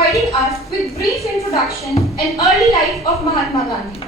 providing us with brief introduction and early life of Mahatma Gandhi.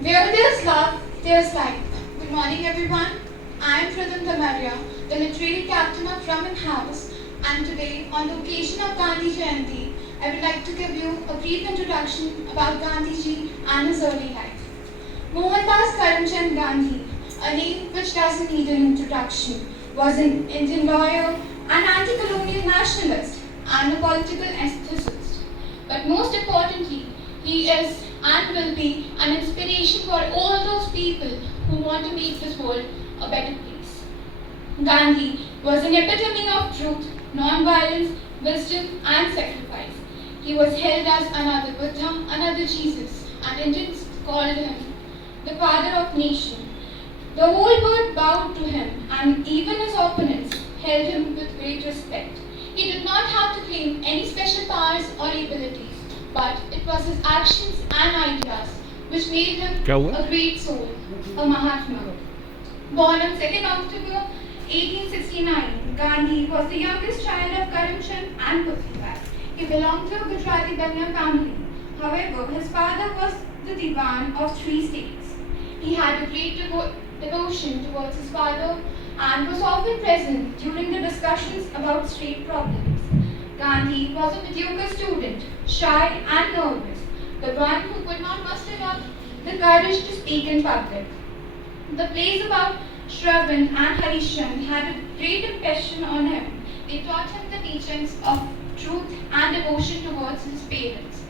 Where there's love, there's life. Good morning, everyone. I am Pratham Tamaria, the literary captain of Raman House, and today, on the occasion of Gandhi Jayanti, I would like to give you a brief introduction about Gandhiji and his early life. Mohandas Karamchand Gandhi, a name which doesn't need an introduction, was an Indian lawyer, an anti-colonial nationalist, and a political ethicist. But most importantly, he is and will be an inspiration for all those people who want to make this world a better place. Gandhi was an epitome of truth, non-violence, wisdom, and sacrifice. He was hailed as another Buddha, another Jesus, and Indians called him the father of nation. The whole world bowed to him, and even his opponents held him with great respect. He did not have to claim any special powers or abilities, but it was his actions and ideas which made him a great soul, a Mahatma. Born on 2nd October 1869, Gandhi was the youngest child of Karamchand and Puthlibai. He belonged to a Gujarati Banya family. However, his father was the Diwan of 3 states. He had a great devotion towards his father and was often present during the discussions about state problems. Gandhi was a mediocre student, shy and nervous, the one who could not muster up the courage to speak in public. The plays about Shravan and Harishchandra had a great impression on him. They taught him the teachings of truth and devotion towards his parents.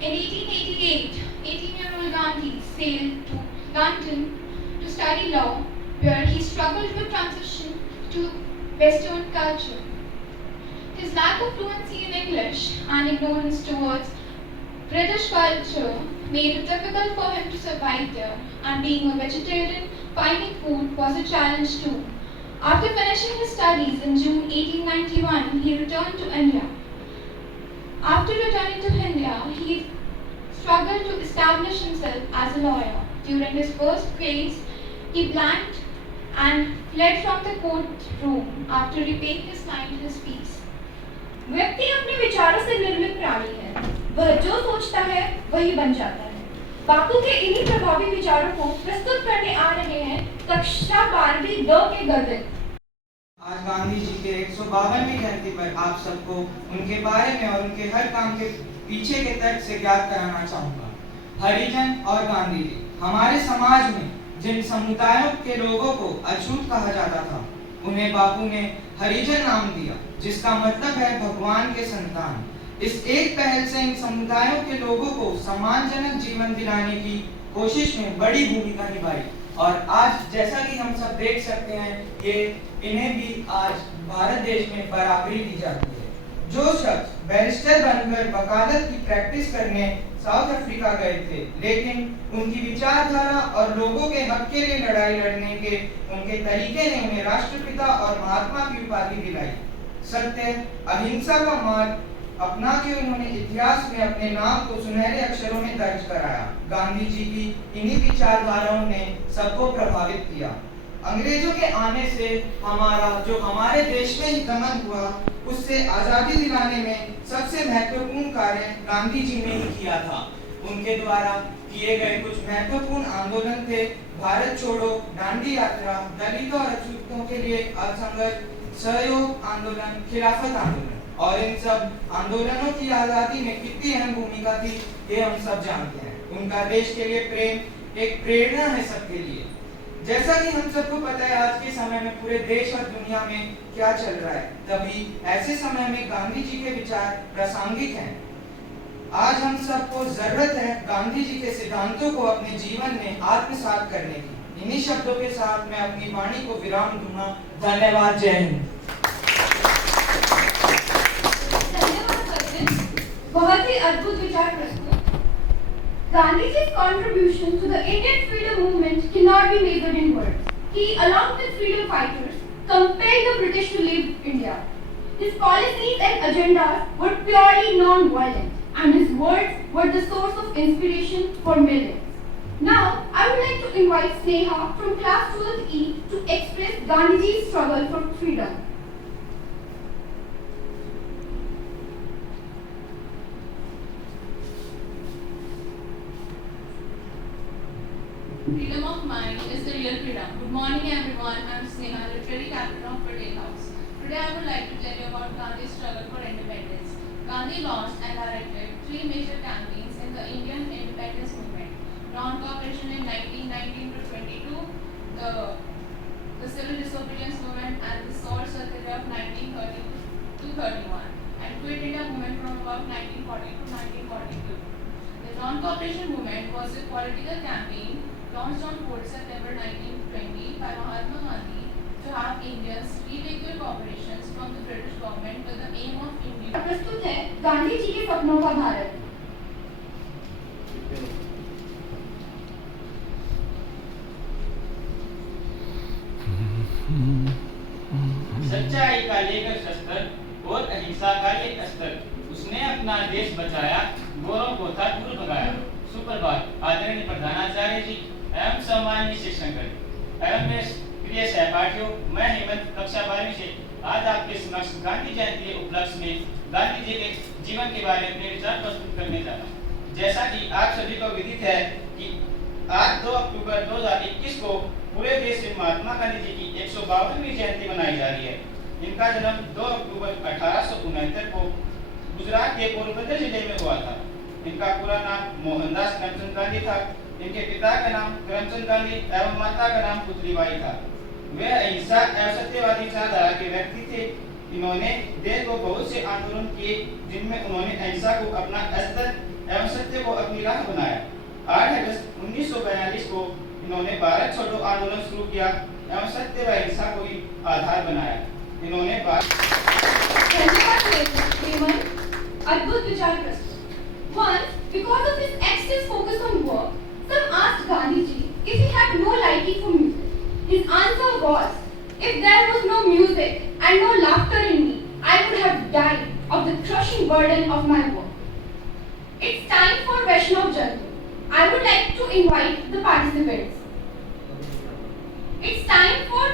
In 1888, 18-year-old Gandhi sailed to London to study law, where he struggled with transition to Western culture. His lack of fluency in English and ignorance towards British culture made it difficult for him to survive there, and being a vegetarian, finding food was a challenge too. After finishing his studies in June 1891, he returned to India. After returning to India, he struggled to establish himself as a lawyer. During his first phase, he blanked and fled from the courtroom after repaying his client his fees. व्यक्ति अपने विचारों से निर्मित प्राणी है। वह जो सोचता है वही बन जाता है। बापू के इन्हीं प्रभावी विचारों को प्रस्तुत करने आ रहे हैं कक्षा 12वीं द के गद्य। आज गांधी जी के 152वीं जयंती पर आप सबको उनके बारे में और उनके हर काम के पीछे के तर्क से ज्ञात कराना चाहूँगा। हरिजन और गांधी जी हमारे समाज में जिन समुदायों के लोगों को अछूत कहा जाता था, उन्हें बापू ने हरिजन नाम दिया, जिसका मतलब है भगवान के संतान। इस एक पहल से इन समुदायों के लोगों को सम्मानजनक जीवन दिलाने की कोशिश में बड़ी भूमिका निभाई, और आज जैसा कि हम सब देख सकते हैं, ये इन्हें भी आज भारत देश में बराबरी दी जाती है। जो शख्स बैरिस्टर बनकर वकालत की प्रैक्टिस करने साउथ अफ्रीका गए थे, लेकिन उनकी विचारधारा और लोगों के हक के लिए लड़ाई लड़ने के उनके तरीके ने उन्हें राष्ट्रपिता और महात्मा की उपाधि दिलाई। सत्य अहिंसा का मार्ग अपना के उन्होंने इतिहास में अपने नाम को सुनहरे अक्षरों में दर्ज कराया। गांधी जी की इन्हीं विचारधाराओं ने सबको प्रभावित किया। अंग्रेजों के आने से हमारे देश में ही दमन हुआ, उससे आजादी दिलाने में सबसे महत्वपूर्ण कार्य गांधी जी ने ही किया था। उनके द्वारा किए गए कुछ महत्वपूर्ण आंदोलन थे भारत छोड़ो, दांडी यात्रा, दलितों और अछूतों के लिए असंगत सहयोग आंदोलन, खिलाफत आंदोलन, और इन सब आंदोलनों की आजादी में कितनी अहम भूमिका थी ये हम सब जानते हैं। उनका देश के लिए प्रेम एक प्रेरणा है सबके लिए। जैसा कि हम सबको पता है, आज के समय में पूरे देश और दुनिया में क्या चल रहा है, तभी ऐसे समय में गांधी जी के विचार प्रासंगिक हैं। आज हम सबको जरूरत है गांधी जी के सिद्धांतों को अपने जीवन में आत्मसात करने की। इन्हीं शब्दों के साथ मैं अपनी वाणी को विराम दूंगा। धन्यवाद। जय हिंद। बहुत ही अद्भुत विचार प्रस्तुत। Gandhiji's contribution to the Indian freedom movement cannot be measured in words. He, along with freedom fighters, compelled the British to leave India. His policies and agendas were purely non-violent, and his words were the source of inspiration for millions. Now, I would like to invite Sneha from class 12E to express Gandhiji's struggle for freedom. Freedom of mind is the real freedom. Good morning everyone, I am Sneha, literary captain of Patel House. Today I would like to tell you about Gandhi's struggle for independence. Gandhi launched and directed three major campaigns in the Indian independence movement. Non-cooperation in 1919 to 22, the civil disobedience movement and the sword satyagraha of 1930 to 31, and Quit India movement from about 1940 to 1942. The non-cooperation movement was a political campaign launched on 4 September 1920 by Mahatma Gandhi to have Indians leave equal cooperations from the British government with the aim of India. प्रस्तुत है गांधी जी के सपनों का भारत। सच्चाई का लेकर शस्त्र और अहिंसा का ये अस्त्र, उसने अपना देश बचाया, गौरव को था दूर भगाया। सुप्रभात आदरणीय प्रधानाचार्य जी एवं सम्माननीय शिक्षक एवं मेरे प्रिय सहपाठियों, मैं हेमंत कक्षा 12वीं से आज आपके समक्ष गांधी जयंती के उपलक्ष्य में गांधी जी के जीवन के बारे में विचार प्रस्तुत करने जा रहा हूँ। जैसा कि आप सभी को विदित है कि आज 2 अक्टूबर 2021 को पूरे देश में महात्मा गांधी जी की 152वीं जयंती मनाई जा रही है। इनका जन्म 2 अक्टूबर 1869 को गुजरात के पोरबंदर जिले में हुआ था। इनका पूरा नाम मोहनदास करमचंद गांधी था। इनके पिता का नाम करमचंद गांधी एवं माता का नाम पुतलीबाई था। वे अहिंसा एवं सत्यवादी विचारधारा के व्यक्ति थे। इन्होंने देश को बहुत से आंदोलन किए, जिनमें उन्होंने अहिंसा को अपना अस्त्र एवं सत्य को अपनी राह बनाया। 8 अगस्त 1942 को इन्होंने भारत छोड़ो आंदोलन शुरू किया एवं सत्य व अहिंसा को ही आधार बनाया। इन्होंने अद्भुत विचार प्रस्तुत। Once, because of his excess focus on work, some asked Gandhiji if he had no liking for music. His answer was, if there was no music and no laughter in me, I would have died of the crushing burden of my work. It's time for Vaishnav Jantu. I would like to invite the participants. It's time for